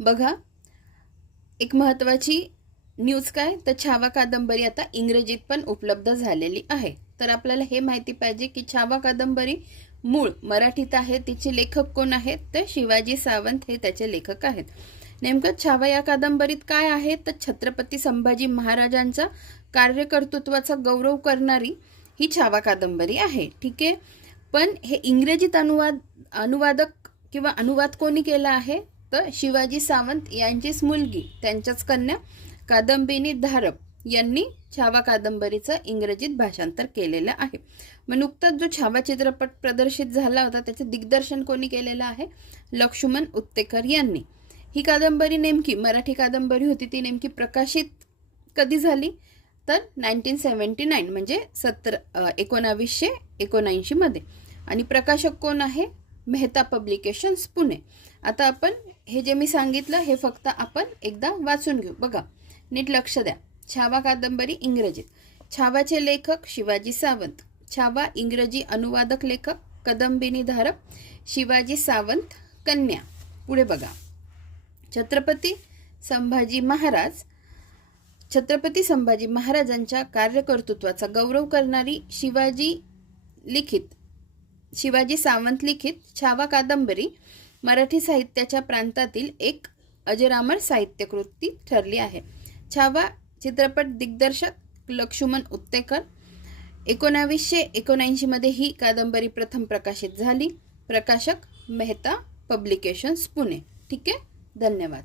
बघा. एक महत्त्वाची न्यूज काय? तर छावा कादंबरी आता इंग्रजीत पण उपलब्ध झालेली आहे. तर आपल्याला हे माहिती पाहिजे की छावा कादंबरी मूळ मराठीत आहे तिचे लेखक कोण आहेत? तर शिवाजी सावंत हे त्याचे लेखक आहेत. नेमकं छावा या कादंबरीत काय आहे? तर छत्रपती संभाजी महाराजांचा कार्यकर्तृत्वाचा गौरव करणारी ही छावा कादंबरी आहे. ठीक आहे? पण हे इंग्रजीत अनुवाद अनुवादक किंवा अनुवाद कोणी केला आहे? तर शिवाजी सावंत यांचीच मुलगी त्यांच्याच कन्या कादंबिनी धारप यांनी छावा कादंबरीचं इंग्रजीत भाषांतर केलेलं आहे. मग नुकताच जो छावा चित्रपट प्रदर्शित झाला होता त्याचं दिग्दर्शन कोणी केलेलं आहे? लक्ष्मण उत्तेकर यांनी. ही कादंबरी नेमकी मराठी कादंबरी होती ती नेमकी प्रकाशित कधी झाली? तर नाईन्टीन सेवन्टी नाईन म्हणजे सत्तर एकोणावीसशे एकोणऐंशीमध्ये आणि प्रकाशक कोण आहे? मेहता पब्लिकेशन्स पुणे. आता आपण हे जे मी सांगितलं हे फक्त आपण एकदा वाचून घेऊ. बघा नीट लक्ष द्या. छावा कादंबरी इंग्रजीत. छावाचे लेखक शिवाजी सावंत. छावा इंग्रजी अनुवादक लेखक कदंबिनी धारक शिवाजी सावंत कन्या. पुढे बघा. छत्रपती संभाजी महाराज छत्रपती संभाजी महाराजांच्या कार्यकर्तृत्वाचा गौरव करणारी शिवाजी लिखित. शिवाजी सावंत लिखित छावा कादंबरी मराठी साहित्याच्या प्रांतातील एक अजरामर साहित्यकृती ठरली आहे. छावा चित्रपट दिग्दर्शक लक्ष्मण उत्तेकर. एकोणावीसशे एकोणऐंशीमध्ये ही कादंबरी प्रथम प्रकाशित झाली. प्रकाशक मेहता पब्लिकेशन्स पुणे. ठीक आहे? धन्यवाद.